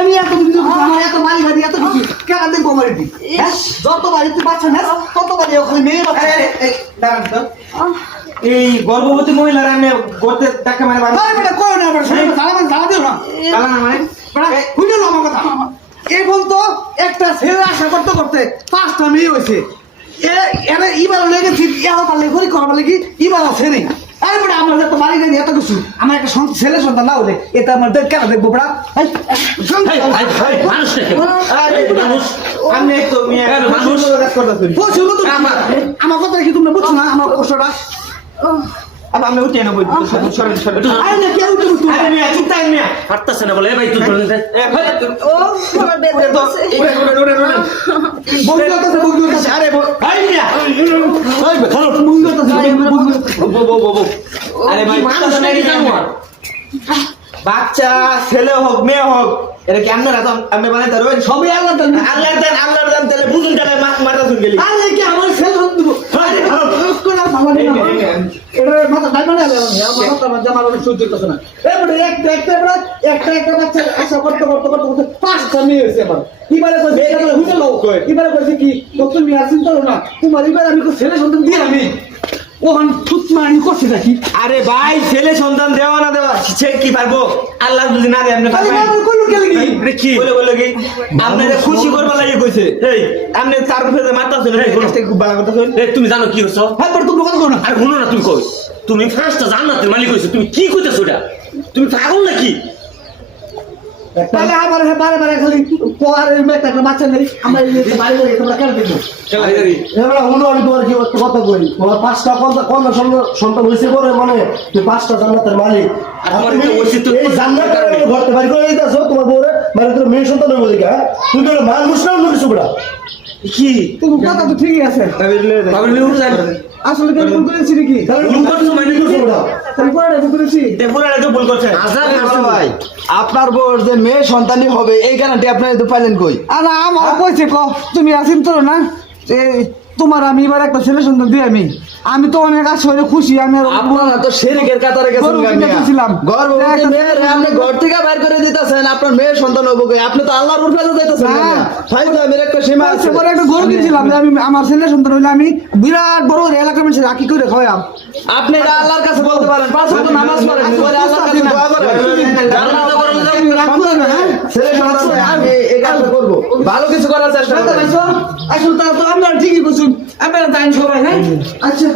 আমি এত মালি ভাই এত কিছু কেন দেখবো বাড়িতে যত বাড়িতে বাচ্চা না তত বাড়ি ওখানে মেয়ে বাচ্চা এই গর্ভবতী মহিলারা আমি করতে দেখা মানে এখন তো একটা ছেলে আশা করতে করতে 5টা মেয়ে হয়েছে এবার লেগেছি ঘড়ি করার লাগি এবার ছেড়ে আরে আমরা তো বাড়ি গাড়ি এত কিছু আমার একটা ছেলে সন্তান না হলে এটা আমার কেন দেখবো বড়া আমার কথা কি তোমরা বুঝছো না আমার কষ্টটা আমি উঠে নেবো হাঁটতেছে না বলে ভাই তুই বাচ্চা ছেলে হোক মেয়ে হোক এটা কি আপনারা তো আমি বানাইতে পারবেন সবই আল্লাহ দেন আল্লাহর দান তাহলে বুঝুন তাহলে মাথা শুন গেলি আরে কি আমার ছেলে হত দিব এটা মাথা ডাই মানে আমার মাথা জামার অনেক সহ্য করতেছে না এবারে একটা বাচ্চা আশা করতে 5টা মেয়ে হয়েছে আমার এবারে তো এটা হুইতে লোক কয় এবারে কইছে কি তুমি আর চিন্তা করো না তোমার এবারে আমি ছেলে সন্তান দিয়ে আমি ওখান ফুটমানি করছে নাকি আরে ভাই ছেলে সন্তান দেওয়া না দেওয়া সে কি পারবো আল্লাহ যদি না দেয় আপনি কি বলে কি আপনারে খুশি করবার লাগে কইছে এই আপনি তার উপরে মারতাছেন এই গোষ্ঠী খুব ভালো কথা কইন তুমি জানো কি হচ্ছে হ্যাঁ পর তুমি কথা কও না আর শুনো না তুমি কই তুমি ফার্স্টটা জান্নাতের মালিক হইছো তুমি কি কইতেছো এটা তুমি পাগল নাকি তাহলে আবার বারে খালি পোয়ারের মেয়েটা একটা বাচ্চা নেই আমরা এই বাড়ি বাড়ি তোমরা কেন দেখো এবার হলো আমি তোমার কি একটা কথা বলি তোমার 5টা কোনটা সন্তান হয়েছে বলে মানে তুই 5টা জান্নাতের মালিক আমার এটা উচিত এই জান্নাতের ঘরতে বাড়ি করে দিতেছো তোমার বউরে মানে তোর মেয়ে সন্তান হইব দেখে তুই তো মান মুসলাম নবি সুবড়া কি তুমি কথা তো ঠিকই আছে বাবলি উঠ যায় আসলে কি ভুল করেছি নাকি ভুল করছো মানে কি সুবড়া তাই পড়া ভুল করেছি দেবুরা তো ভুল করছে আজাব ভাই আপনার বউর যে মেয়ে সন্তানই হবে এই গ্যারান্টি আপনারা তো পাইলেন কই আরে আমার কইছে তুমি আসিন তো না তোমার আমি এবার একটা ছেলে সন্তান দিয়ে আমি তো অনেক আসলে খুশি আমি আপনারা তো শিরকের কাতারে গেছেন গর্ভবতী মেয়ের আপনি ঘর থেকে বাইর করে দিতেছেন আপনার মেয়ের সন্তান হবে কই আপনি তো আল্লাহর উপরে যাইতেছেন না ভাই তো আমি একটা সীমা আছে বড় একটা গরু দিয়েছিলাম যে আমি আমার ছেলে সন্তান হইলে আমি বিরাট বড় এলাকা মানুষের রাখি করে খাওয়াম আপনি এটা আল্লাহর কাছে বলতে পারেন 5 ওয়াক্ত নামাজ পড়েন পরে আল্লাহর কাছে দোয়া করেন জান্নাত করেন ছেলে সন্তান আমি এই কাজ করব ভালো কিছু করার চেষ্টা করব আসলে তো আমরা ঠিকই বলছুন আপনারা জানেন সবাই হ্যাঁ আচ্ছা